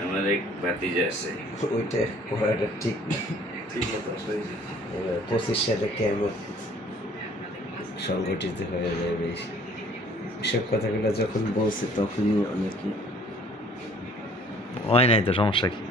আমার এক ভাতিজা আছে, ওইটা পড়াটা ঠিক ঠিক আছে। 25 সালে কেমন সংগঠিত হয়ে যাবে এসব কথাগুলো যখন বলছে তখনই অনেকে হয় নাই তো, সমস্যা কি?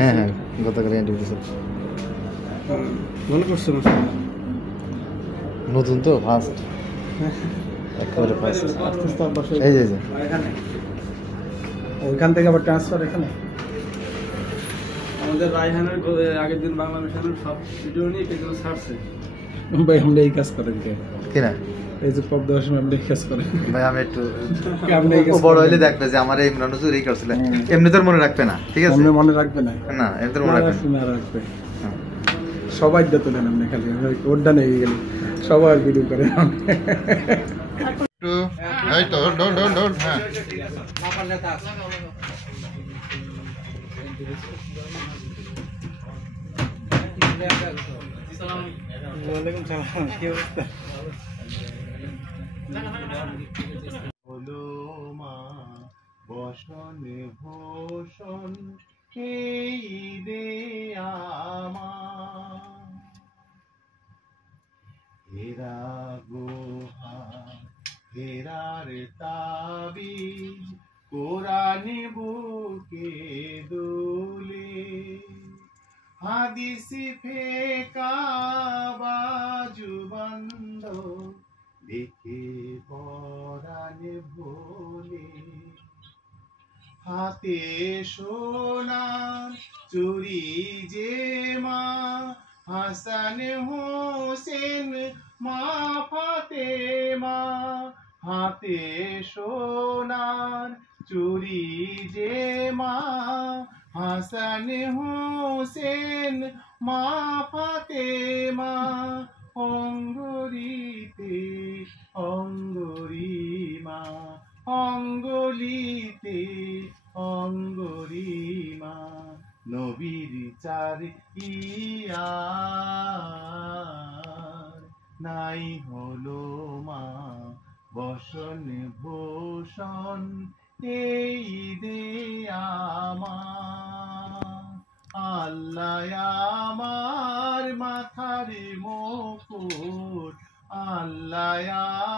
হ্যাঁ হ্যাঁ, গতকাল ইন্টারভিউ মনে করছো না? নতুন তো, ফার্স্ট, একেবারে ফার্স্ট। এই যে ওইখান থেকে আবার ট্রান্সফার এখানে। আমাদের রায়হানের আগের দিন বাংলা মিশনের সব ভিডিও নিয়ে কিন্তু ছাড়ছে। ভাই আমরা এই কাজ করেন কিনা, এই যে পপ দেওয়ার সময় আমরা এই কাজ করেন ভাই। আমি একটু বড় হইলে দেখবে যে আমার এই ইমরান হুজুর এই করছিল, এমনি তোর মনে রাখবে না, ঠিক আছে? মনে রাখবে না, না এমনি তোর মনে রাখবে না। সবাই দা তোলেন আপনি, খালি ওরটা নেই গেলে সবাই ভিডিও করে। এই তো ডোল ডোল ডোল। হ্যাঁ, ওয়ালাইকুম সালাম, কি অবস্থা? হলো মা বসন ভূষণ এই দে আমার, হেরা গোহা হেরার তাবিজ কোরআন বুকে দোলে, হাদিস ফেকা বাজু বন্ধ দেখে পরাণ ভোলে, হাতে সোনা চুরি যে মা হাসান হোসেন মা ফাতেমা, হাতে সোনার চুরি যে মা হাসান হোসেন মা ফাতেমা, অঙ্গুরিতে অঙ্গুরিমা অঙ্গুলিতে অঙ্গুরিমা, নবীর চার ইয়ার নাই হলো মা বসন ভূষণ এই দে আমার, আল্লাহ আমার মাথার মুকুট, আল্লাহ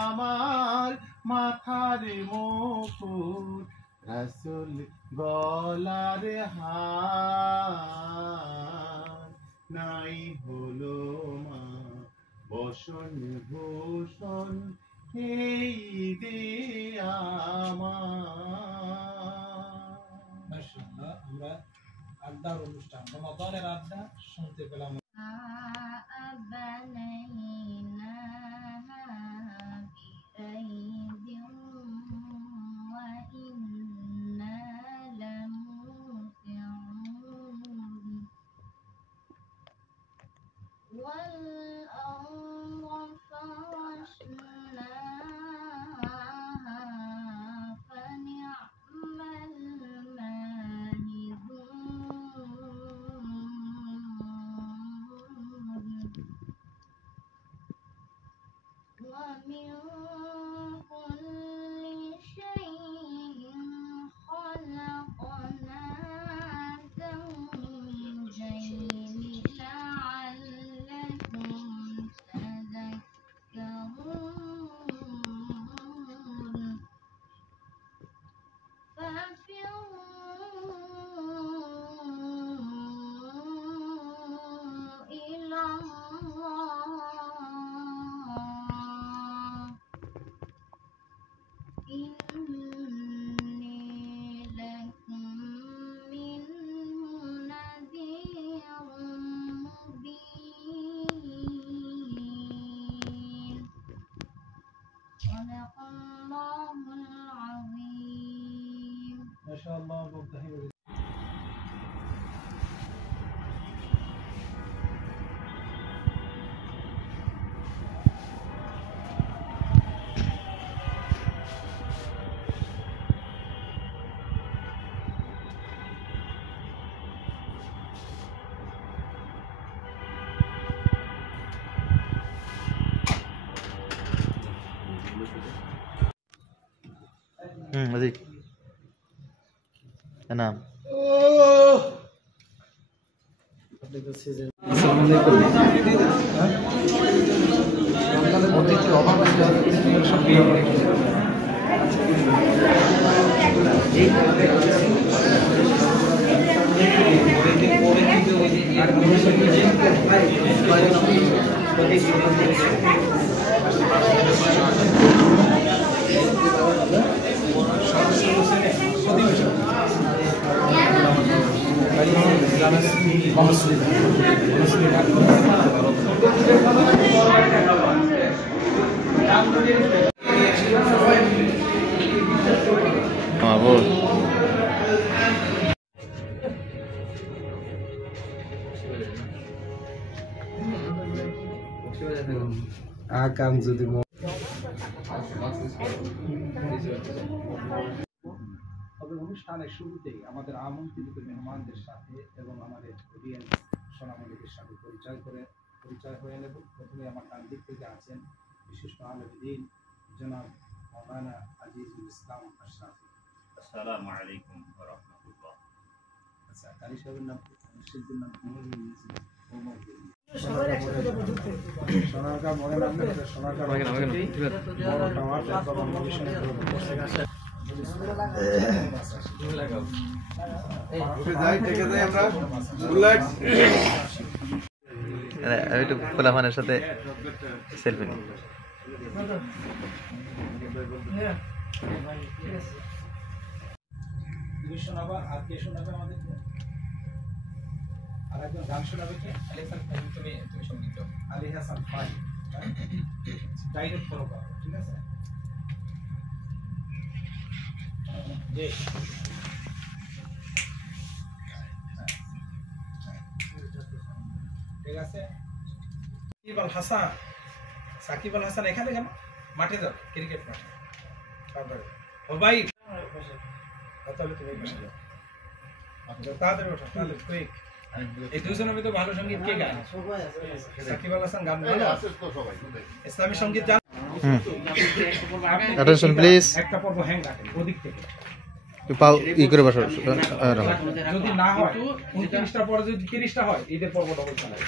আমার মাথার মুকুট, রাসূল গলার হার, নাই হলো মা বসন ভূষণ এই দে আমার। আমরা আড্ডার অনুষ্ঠান, রমাদানের আড্ডা শুনতে পেলাম। والأرض فرشناها فنعم الماهدون ومن كل شيء خلقنا زوجين لعلكم تذكرون ففروا إلى الله إني لكم منه نذير مبين صدق الله العظيم. ما شاء الله مبتهل. مزيد نعم معقول আকাম যদি তবে অনুষ্ঠানের শুরুতেই আমাদের আমন্ত্রিত মেহমানদের সাথে এবং আমাদের অডিয়েন্স সোনামণিদের সাথে পরিচয় হয়ে নেব। প্রথমে আমার ডান দিক থেকে আছেন বিশিষ্ট আলেমদ্বীন জনাব মাওলানা আজিজুল ইসলাম আশরাফি। আসসালামু আলাইকুম ওয়া রাহমাতুল্লাহ। আচ্ছা, কারি সাহেবের নাম শিল্পীর নাম সোনারগাঁ মনে নাম সোনারগাঁ একটু খোলাফানের সাথে সেলফি নিই। তুমি শোনাবা আর কে শোনাবে আমাদেরকে? আর একজন গান শোনাবে কে? আলী হাসান ফাহিম। তুমি সঙ্গীত দাও। আলী হাসান ফাহিম ডাইরেক্ট ফলো করো, ঠিক আছে? জি ঠিক আছে। সাকিব আল হাসান এখানে কেন? মাঠে যাও, ক্রিকেট মাঠে। তারপরে ও ভাই তাহলে তুমি বসে যাও, তাড়াতাড়ি ওঠো, তাহলে কুইক। এই দুজনের মধ্যে ভালো সঙ্গীত কে গায়? সাকিব আল হাসান গান ভালো, ইসলামী সঙ্গীত জান। Attention please. একটা পর্ব হ্যাং রাখেন ওদিক থেকে, পাও ই করে বসো। যদি না হয় 29টার পরে যদি 30টা হয় ঈদের পর্ব ডবল চালাই।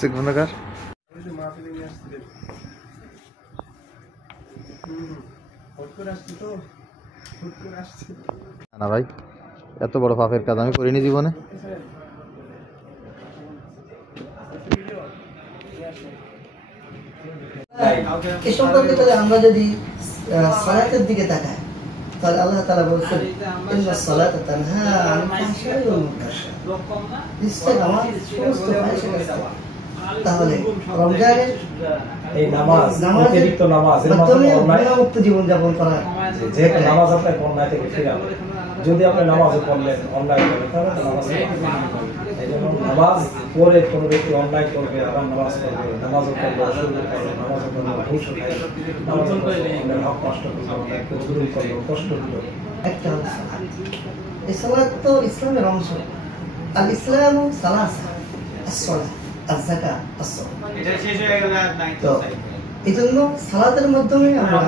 সেকন্ডার না ভাই, এত বড় পাপের কাজ আমি করিনি জীবনে। এ সম্পর্কে তাহলে আমরা যদি সালাতের দিকে তাকাই তাহলে আল্লাহ তাআলা বলেছেন ইন্নাস সালাতা তানহা আনিল ফাহশাই ওয়াল মুনকার। নিশ্চয় নামাজ সমস্ত ফাহিশা কাজ থেকে। তাহলে রমজানের এই নামাজ অতিরিক্ত নামাজ এর মাধ্যমে গুনাহমুক্ত জীবন যাপন করা, যে নামাজ আপনাকে অন্যায় থেকে ফিরাবে। যদি আপনি নামাজও পড়লেন অন্যায় করবেন তাহলে তো নামাজ এই জন্য নামাজ পড়ে কোনো ব্যক্তি অন্যায় করবে আবার নামাজ পড়বে, নামাজও পড়বে অসুবিধা করবে, নামাজও পড়বে ঘুষ খাইবে, নামাজও পড়বে অন্যের হক নষ্ট করবে, জুলুম করবে, কষ্ট দিল। একটা হলো সালাত। এই সালাত তো ইসলামের অংশ। আল ইসলামু সালাসা, আস-সালাত, আয-যাকাত, আস-সাওম। এটা শেষ হয়ে গেল আর নাই তো তো এই জন্য সালাতের মাধ্যমে আমরা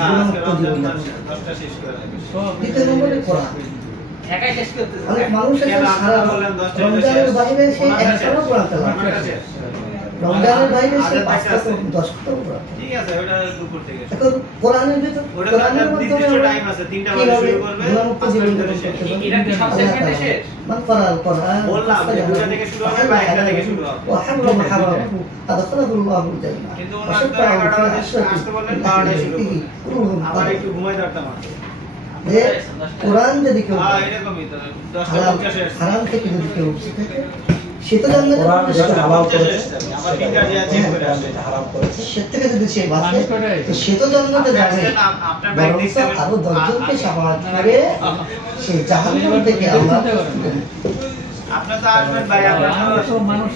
গুণমুক্ত জীবন যাপন করি। 10টা শেষ করে লাগবে। দ্বিতীয় নম্বরে কোরআন। অনেক মানুষ আছে সারা রমজানের বাইরে সে একটাও কোরআন তেলাওয়াত করে। রমজানের বাইরে সে 5টা 10টা কোরআন। ঠিক আছে, ওটা দুপুর থেকে। এখন কোরআনের ভিতর ওটা কোরআনের মাধ্যমে নির্দিষ্ট টাইম আছে, 3টা বাজে শুরু করবে, গুণমুক্ত জীবন যাপন করতে হবে। এটা কি সব সেগমেন্টে শেষ? মান ফারাল কোরআন বললাম যে 2টা থেকে শুরু হবে বা 1টা থেকে শুরু হবে। وحرم حرامه أدخله الله الجنة কিন্তু وشفع ওনারা في 11টা عشرة আসতে বললেন, من 12টায় أهل শুরু بيته করবে। كلهم আবার طالب। একটু ঘুমাই ধরতাম আর যে কোরআন যদি কেউ হ্যাঁ এরকমই তো 10টা হারাম 50 শেষ। হারাম থেকে যদি কেউ বেঁচে থাকে সে তো জানবে না কোরআন যেটা হালাল করেছে আমার 3টা দিয়ে চেক করে আসে। যেটা হারাম করেছে সে থেকে যদি সে বাঁচে তো সে তো জান্নাতে যাবে, বরঞ্চ আরো 10 জনকে শাফাআত করে সে জাহান্নাম থেকে আল্লাহ আপনার তো আসবেন ভাই, আপনার তো মানুষ